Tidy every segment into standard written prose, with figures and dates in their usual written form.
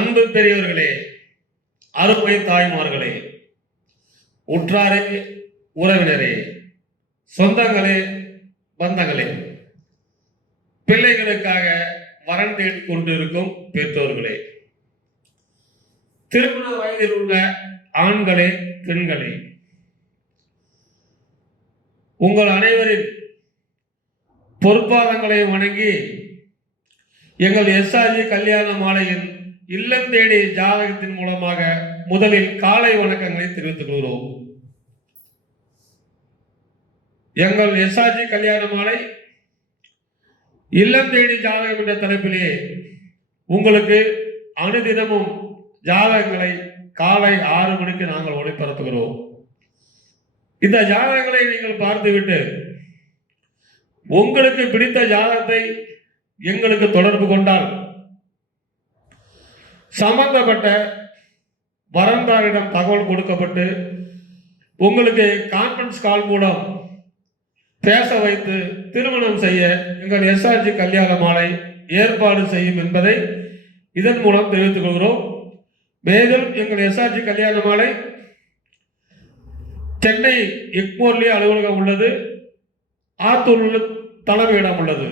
அன்பு பெரியவர்களே, அருமை தாய்மார்களே, உற்றாரே, உறவினரே, சொந்தங்களே, பந்தங்களே, பிள்ளைகளுக்காக வரன் தேடிக் கொண்டிருக்கும் பெற்றோர்களே, திருமண வயதில் உள்ள ஆண்களே, பெண்களே, உங்கள் அனைவரின் பொறுப்பாளங்களை வணங்கி எங்கள் எஸ்ஆர்ஜி கல்யாண மாலையின் இல்லம் தேடி ஜாதகத்தின் மூலமாக முதலில் காலை வணக்கங்களை தெரிவித்துக் கொள்கிறோம். எங்கள் எஸ்ஆர்ஜி கல்யாண மாலை இல்லம் தேடி ஜாதகம் என்ற தலைப்பிலே உங்களுக்கு அனுதினமும் ஜாதகங்களை காலை 6 மணிக்கு நாங்கள் ஒளிபரப்புகிறோம். இந்த ஜாதகங்களை நீங்கள் பார்த்துவிட்டு உங்களுக்கு பிடித்த ஜாதகத்தை எங்களுக்கு தொடர்பு கொண்டால் சம்பந்தப்பட்ட வரன்தாரிடம் தகவல் கொடுக்கப்பட்டு உங்களுக்கு கான்ஃபரன்ஸ் கால் மூலம் பேச வைத்து திருமணம் செய்ய எங்கள் எஸ்ஆர்ஜி கல்யாண மாலை ஏற்பாடு செய்யும் என்பதை இதன் மூலம் தெரிவித்துக் கொள்கிறோம். மேலும் எங்கள் எஸ்ஆர்ஜி கல்யாண மாலை சென்னை எக்மோர்லி அலுவலகம் உள்ளது, ஆத்தூரில் தலைமையிடம் உள்ளது.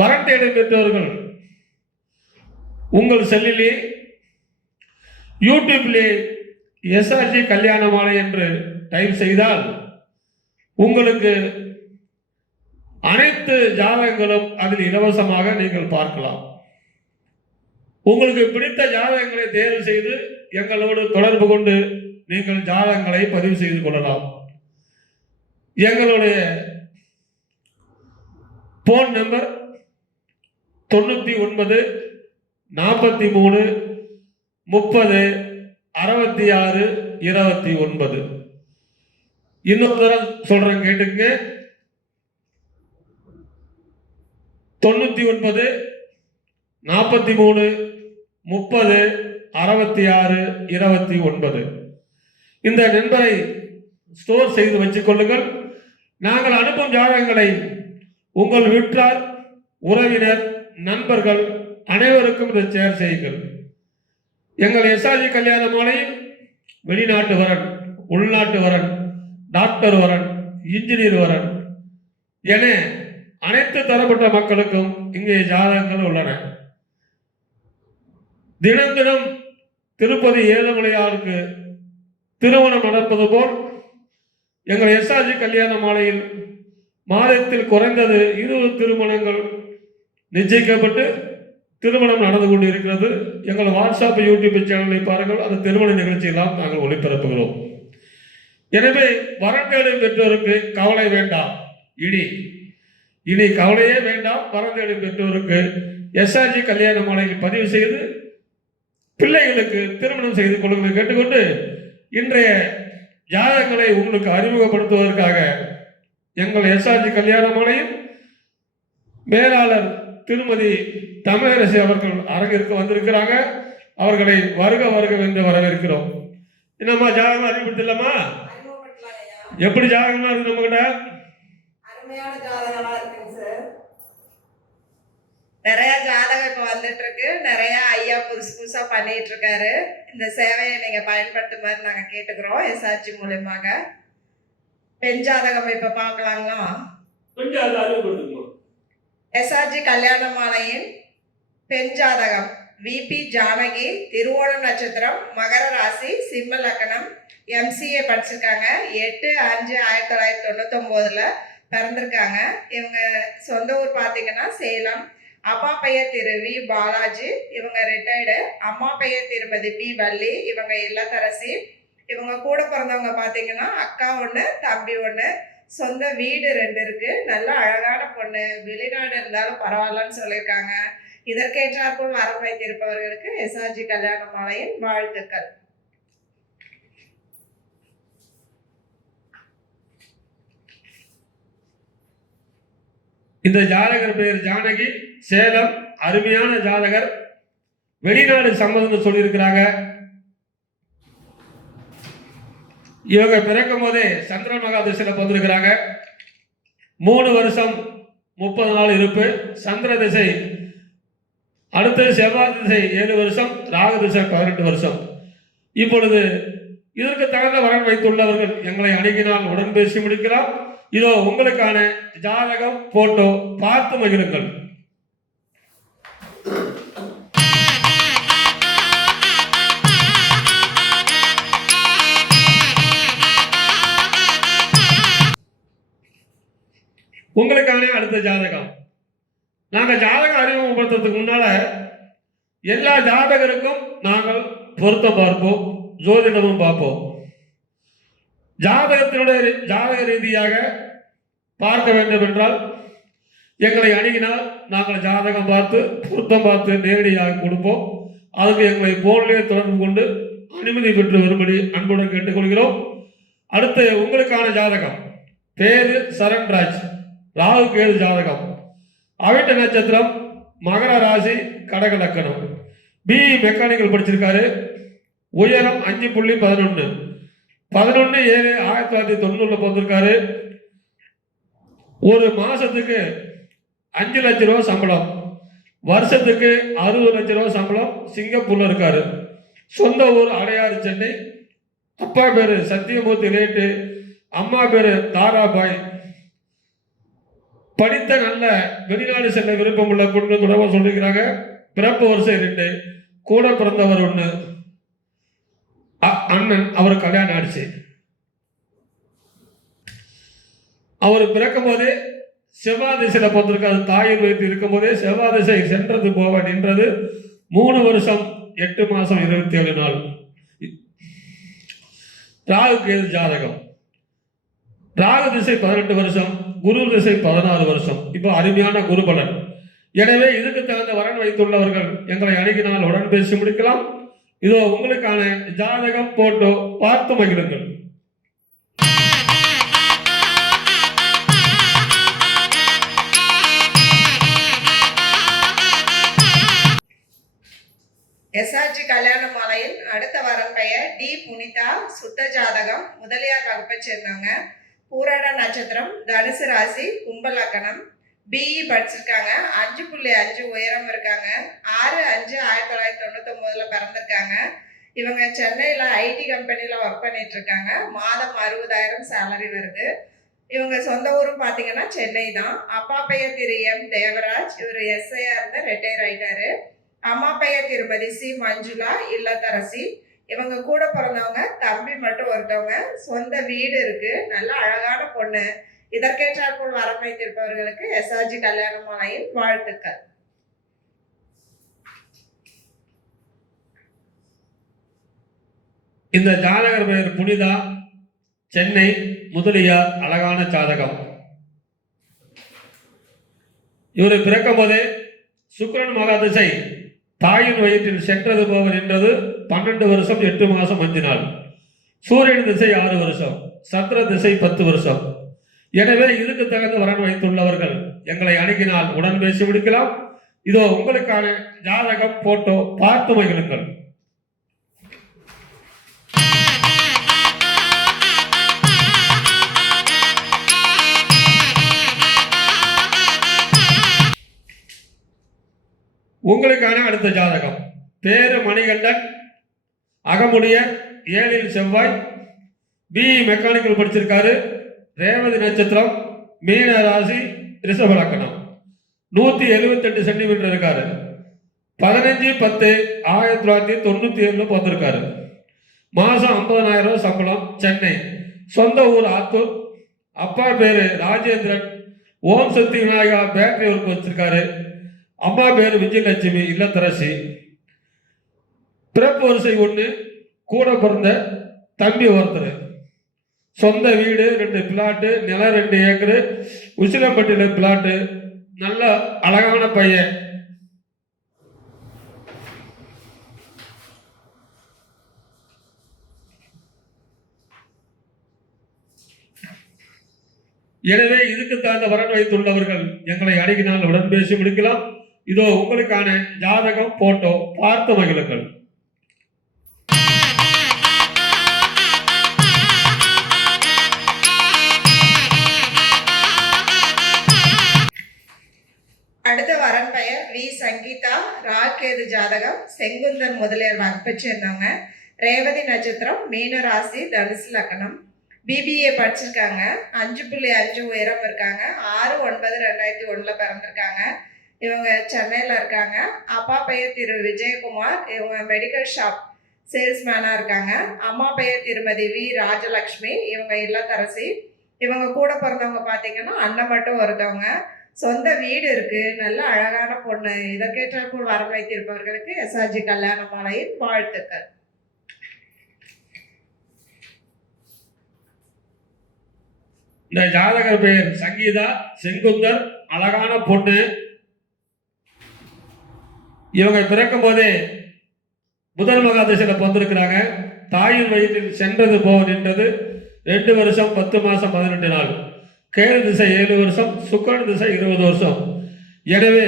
வரன் தேடும் பெற்றவர்கள் உங்கள் செல்லிலே யூடியூப்லே எஸ்ஆர்ஜி கல்யாண மாலை என்று டைப் செய்தால் உங்களுக்கு அனைத்து ஜாதகங்களும் அதில் இலவசமாக நீங்கள் பார்க்கலாம். உங்களுக்கு பிடித்த ஜாதகங்களை தேர்வு செய்து எங்களோடு தொடர்பு கொண்டு நீங்கள் ஜாதகங்களை பதிவு செய்து கொள்ளலாம். எங்களுடைய போன் நம்பர் 99 43 30 66 29. இன்னொரு தடவை சொல்றேன், கேட்டுங்க. 99 43 30 66 29. இந்த நம்பரை ஸ்டோர் செய்து வச்சுக் கொள்ளுங்கள். நாங்கள் அனுப்பும் ஜாதகங்களை உங்கள் வீட்டார், உறவினர், நண்பர்கள் அனைவருக்கும் இதை ஷேர் செய்யுங்கள். எங்கள் எஸ்ஆர்ஜி கல்யாண மாலையில் வெளிநாட்டு வரன், உள்நாட்டு வரன், டாக்டர் வரன், இன்ஜினியர் வரன் என அனைத்து தரப்பட்ட மக்களுக்கும் இங்கே ஜாதகங்கள் உள்ளன. தினம் தினம் திருப்பதி ஏழுமலையாருக்கு திருமணம் நடப்பது போல் எங்கள் எஸ்ஆர்ஜி கல்யாண மாலையில் மாதத்தில் குறைந்தது 20 திருமணங்கள் நிச்சயிக்கப்பட்டு திருமணம் நடந்து கொண்டு இருக்கிறது. எங்கள் வாட்ஸ்அப் யூடியூப் சேனலை பாருங்கள், அந்த திருமண நிகழ்ச்சியெல்லாம் நாங்கள் ஒளிபரப்புகிறோம். எனவே வரன் தேடும் பெற்றோருக்கு கவலை வேண்டாம். இனி கவலையே வேண்டாம். வரன் தேடும் பெற்றோருக்கு எஸ்ஆர்ஜி கல்யாண மாலையில் பதிவு செய்து பிள்ளைகளுக்கு திருமணம் செய்து கொள்ளுங்கள் கேட்டுக்கொண்டு இன்றைய ஜாதகங்களை உங்களுக்கு அறிமுகப்படுத்துவதற்காக எங்கள் எஸ்ஆர்ஜி கல்யாண மாலையில் மேலாளர் திருமதி தமிழரசி அவர்கள் அரங்கிற்கு வந்திருக்கிறாங்க. அவர்களை வருக வருக என்று வரவேற்கிறோம். என்னம்மா ஜாதகம் அறிமுகப்படுத்தலாமா? எப்படி ஜாதகமா இருக்கு நம்ம கிட்ட? அருமையான ஜாதகமா இருக்குங்க சார். நிறைய ஜாதகம் இப்ப வந்துட்டு இருக்கு. நிறைய ஐயா புதுசா பண்ணிட்டு இருக்காரு. இந்த சேவையை நீங்க பயன்படுத்துமாறு நாங்க கேட்டுக்கிறோம் எஸ்ஆர்ஜி மூலமாக. பெண் ஜாதகம் இப்ப பார்க்கலாங்களா? எஸ்ஆர்ஜி கல்யாண மாலையின் பெண் ஜாதகம் விபி ஜானகி, திருவோணம் நட்சத்திரம், மகர ராசி, சிம்ம லக்னம், எம்சிஏ படிச்சிருக்காங்க. 8/5/1999 பிறந்திருக்காங்க. இவங்க சொந்த ஊர் பார்த்தீங்கன்னா சேலம். அப்பா பெயர் திரு வி பாலாஜி, இவங்க ரிட்டையர்டு. அம்மா பெயர் திருமதி பி வள்ளி, இவங்க இல்லத்தரசி. இவங்க கூட பிறந்தவங்க பார்த்தீங்கன்னா அக்கா 1, தம்பி 1. சொந்த வீடு 2 இருக்கு. நல்ல அழகான பொண்ணு, வெளிநாடு இருந்தாலும் பரவாயில்லன்னு சொல்லியிருக்காங்க. இதற்கேற்றாற்போல் வரம் வைத்திருப்பவர்களுக்கு எஸ்ஆர்ஜி கல்யாண மாலையின் வாழ்த்துக்கள். இந்த ஜாதகர் பெயர் ஜானகி, சேலம். அருமையான ஜாதகர், வெளிநாடு சம்பந்தம் சொல்லியிருக்கிறாங்க. இவங்க பிறக்கும் போதே சந்திர மகாதிசையில வந்திருக்கிறாங்க. 3 வருஷம் 30 நாள் இருப்பு. சந்திர திசை அடுத்தது செவ்வாய் திசை 7 வருஷம், ராகு திசை 18 வருஷம். இப்பொழுது இதற்கு தகுந்த வரன் வைத்துள்ளவர்கள் எங்களை அணுகினால் உடன் பேசி முடிக்கலாம். இதோ உங்களுக்கான ஜாதகம் போட்டோ பார்த்து மகிழுங்கள். உங்களுக்கான அடுத்த ஜாதகம். நாங்கள் ஜாதகம் அறிமுகப்படுத்துறதுக்கு முன்னால எல்லா ஜாதகருக்கும் நாங்கள் பொருத்தம் பார்ப்போம், ஜோதிடமும் பார்ப்போம். ஜாதக ரீதியாக பார்க்க வேண்டும் என்றால் எங்களை அணுகினால் நாங்கள் ஜாதகம் பார்த்து பொருத்தம் பார்த்து நேரடியாக கொடுப்போம். அதுக்கு எங்களை போன்லேயே தொடர்பு கொண்டு அனுமதி பெற்று வரும்படி அன்புடன் கேட்டுக்கொள்கிறோம். அடுத்து உங்களுக்கான ஜாதகம். பேரு சரண்ராஜ், ராகு கேது ஜாதகம், அவிட்ட நட்சத்திரம், மகர ராசி, கடக லக்கணம், பிஇ மெக்கானிக்கல் படிச்சிருக்காரு. உயரம் 5.11, 11/7/1990 பிறந்திருக்காரு. ஒரு மாசத்துக்கு 5 லட்ச ரூபா சம்பளம், வருஷத்துக்கு 60 லட்ச ரூபா சம்பளம். சிங்கப்பூர்ல இருக்காரு. சொந்த ஊர் அடையாறு, சென்னை. அப்பா பேரு சத்தியமூர்த்தி லேட்டு, அம்மா பேரு தாராபாய். படித்த நல்ல வெளிநாடு செல்ல விருப்பம் உள்ள குடும்பம் தொடர்பாக சொல்லிக்கிறாங்க. பிறப்பு வருஷம் 2, கூட பிறந்தவர் 1, அண்ணன். அவர் கல்யாணம் ஆயிடுச்சு. அவர் பிறக்கும் போதே செவ்வாய் திசையில பிறந்திருக்காரு. தாயில் வைத்து இருக்கும் போதே செவ்வாய் திசை சென்றது போக நின்றது. 3 வருஷம் 8 மாசம் 27 நாள். ராகு கேது ஜாதகம். ராகு திசை 18 வருஷம், குரு திசை 16 வருஷம். இப்போ அருமையான குரு பலன். எனவே இதுக்கு தகுந்த வரன் வைத்துள்ளவர்கள் எங்களை அணுகினால் உடன் பேசி முடிக்கலாம். இதோ உங்களுக்கான ஜாதகம் போட்டோ பார்த்து மகிழுங்கள். எஸ்ஆர்ஜி கல்யாண மாலையில் அடுத்த வரன் பெயர் டி புனிதா. சுத்த ஜாதகம், முதலியார் வகுப்பை சேர்ந்தவங்க. பூராட நட்சத்திரம், தனுசு ராசி, கும்பலக்கணம். பிஇ படிச்சிருக்காங்க. 5.5 உயரம் இருக்காங்க. 6/5/1999 பிறந்திருக்காங்க. இவங்க சென்னையில் ஐடி கம்பெனியில் ஒர்க் பண்ணிட்டு இருக்காங்க. மாதம் 60,000 சேலரி வருது. இவங்க சொந்த ஊரும் பார்த்தீங்கன்னா சென்னை தான். அப்பா பெயர் திரு எம் தேவராஜ். இவர் எஸ்ஐயா இருந்து ரிட்டையர் ஆயிட்டாரு. அம்மா பெயர் திருமதி சி மஞ்சுளா, இல்லத்தரசி. இவங்க கூட பிறந்தவங்க தம்பி மட்டும் ஒருத்தவங்க. சொந்த வீடு இருக்கு. நல்ல அழகான பொண்ணு. இதற்கேற்றாற்போல் வரன் வைத்திருப்பவர்களுக்கு எஸ்ஆர்ஜி கல்யாண மாலையின் வாழ்த்துக்கள். இந்த ஜாதகர் பெயர் புனிதா, சென்னை, முதலியார். அழகான ஜாதகம். இவர் பிறக்கும் போதே சுக்கிரன் மகா திசை தாயின் வயிற்றில் சென்றது போக நின்றது. 12 வருஷம் 8 மாசம் 5 நாள். சூரியன் திசை 6 வருஷம், சந்திர திசை 10 வருஷம். எனவே இதுக்கு தகுந்த வரன் வைத்துள்ளவர்கள் எங்களை அணுகினால் உடன் பேசி முடிக்கலாம். இதோ உங்களுக்கான ஜாதகம் போட்டோ பார்த்து மகிழுங்கள். உங்களுக்கான அடுத்த ஜாதகம். பேரு மணிகண்டன், அகமுடைய, 7 செவ்வாய், பிஇ மெக்கானிக்கல் படிச்சிருக்காரு. ரேவதி நட்சத்திரம், மீன ராசி, ரிஷப லக்கணம். 178 சென்டிமீட்டர் இருக்காரு. 15/10/1997 பிறந்திருக்காரு. மாசம் 50,000 சம்பளம். சென்னை. சொந்த ஊர் ஆத்தூர். அப்பா பேரு ராஜேந்திரன். ஓம் சக்தி விநாயகா பேட்டரி ஒர்க் வச்சிருக்காரு. அம்மா பேரு விஜயலட்சுமி, இல்லத்தரசி. பிறப்பு வரிசை 1, கூட பிறந்த தம்பி ஒருத்தர். சொந்த வீடு, 2 பிளாட்டு, நிலம் 2 ஏக்கரு, உசிலம்பட்டியில் பிளாட்டு. நல்ல அழகான பையன். எனவே இதுக்கு தகுந்த வரன் வைத்துள்ளவர்கள் எங்களை அணுகினால் உடன் பேசி முடிக்கலாம். இதோ உங்களுக்கான ஜாதகம் போட்டோ பார்த்து மகிழுங்கள். அடுத்த வரன் பெயர் வி வி சங்கீதா ராகேது ஜாதகம் செங்குந்தர் முதலியார் வகுப்பை சேர்ந்தவங்க. ரேவதி நட்சத்திரம், மீன ராசி, தனுசு லக்னம். பிபிஏ படிச்சிருக்காங்க. 5.5 உயரம் இருக்காங்க. 6/9/2001 பிறந்திருக்காங்க. இவங்க சென்னையில் இருக்காங்க. அப்பா பெயர் திரு விஜயகுமார். இவங்க மெடிக்கல் ஷாப் சேல்ஸ்மேனாக இருக்காங்க. அம்மா பெயர் திருமதி வி ராஜலக்ஷ்மி. இவங்க இல்லத்தரசி. இவங்க கூட பிறந்தவங்க பார்த்தீங்கன்னா அண்ணன் மட்டும் ஒருத்தவங்க. சொந்த வீடு இருக்கு. நல்ல அழகான பொண்ணு. இதற்கேற்றாற்போல் வரம் வைத்திருப்பவர்களுக்கு எஸ்ஆர்ஜி கல்யாண மாலையின் வாழ்த்துக்கள். இந்த ஜாதகர் பெயர் சங்கீதா, செங்குந்தர், அழகான பொண்ணு. இவங்க பிறக்கும் போதே முதல் மகாதசையில பிறந்திருக்கிறாங்க. தாயின் வயிற்றில் சென்றது போக நின்றது 2 வருஷம் 10 மாசம் 18 நாள். கேது திசை 7 வருஷம், சுக்கிரன் திசை 20 வருஷம். எனவே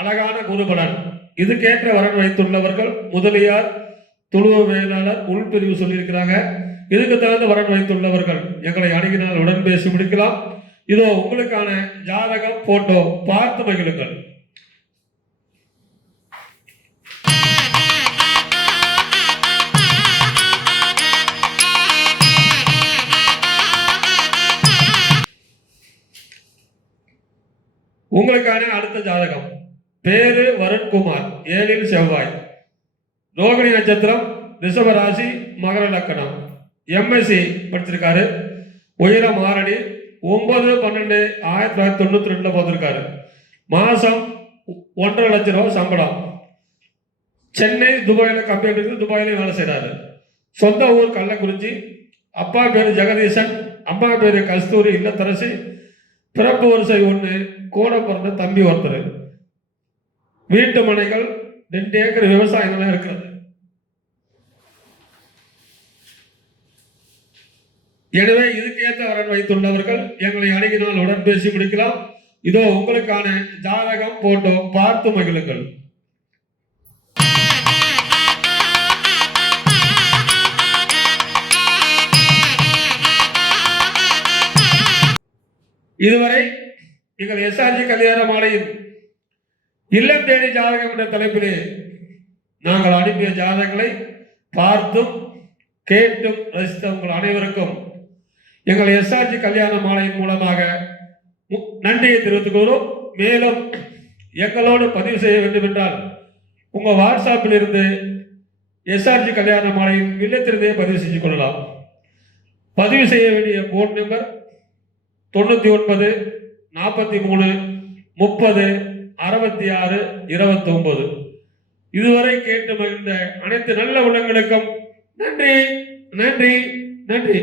அழகான குருபலன். இதுக்கேற்ற வரன் வைத்துள்ளவர்கள் முதலியார், துளுவ மேலாளர், உள்பிரிவு சொல்லியிருக்கிறாங்க. இதுக்கு தகுந்த வரன் வைத்துள்ளவர்கள் எங்களை அணுகினால் உடன் பேசி முடிக்கலாம். இதோ உங்களுக்கான ஜாதகம், போட்டோ பார்த்து மகிழுங்கள். உங்களுக்கான அடுத்த ஜாதகம். பேரு வருண்குமார், 7 செவ்வாய், ரோகிணி நட்சத்திரம், ரிஷபராசி, மகர லக்கணம். எம்எஸ்சி படிச்சிருக்காரு. உயரம் 6 அடி. 9/12/1992 போந்திருக்காரு. மாசம் 1.5 லட்சம் ரூபாய் சம்பளம். சென்னை, துபாயில கம்பெனி இருக்கு. துபாயில வேலை செய்யறாரு. சொந்த ஊர் கள்ளக்குறிச்சி. அப்பா பேரு ஜெகதீசன், அம்மா பேரு கஸ்தூரி, இல்லத்தரசி. பிறப்பு வரிசை 1, கூட பிறந்த தம்பி ஒருத்தர். வீட்டு மனைகள், 2 ஏக்கர் விவசாய நிலம் இருக்கிறது. எனவே இதுக்கேற்ற வரன் வைத்துள்ளவர்கள் எங்களை அணுகினால் உடன் பேசி முடிக்கலாம். இதோ உங்களுக்கான ஜாதகம், போட்டோ பார்த்து மகிழுங்கள். இதுவரை எங்கள் எஸ்ஆர்ஜி கல்யாண மாலையின் இல்லம் தேடி ஜாதகம் என்ற தலைப்பிலே நாங்கள் அனுப்பிய ஜாதகங்களை பார்த்தும் கேட்டும் ரசித்த உங்கள் அனைவருக்கும் எங்கள் எஸ்ஆர்ஜி கல்யாண மாலையின் மூலமாக நன்றியை தெரிவித்துக் கொள்கிறோம். மேலும் எங்களோடு பதிவு செய்ய வேண்டும் என்றால் உங்கள் வாட்ஸ்அப்பில் இருந்து எஸ்ஆர்ஜி கல்யாண மாலையின் இல்லத்திலிருந்தே பதிவு செஞ்சு கொள்ளலாம். பதிவு செய்ய வேண்டிய போன் நம்பர் 99 43 30 66 29. இதுவரை கேட்டு மகிழ்ந்த அனைத்து நல்ல உள்ளங்களுக்கும் நன்றி, நன்றி, நன்றி.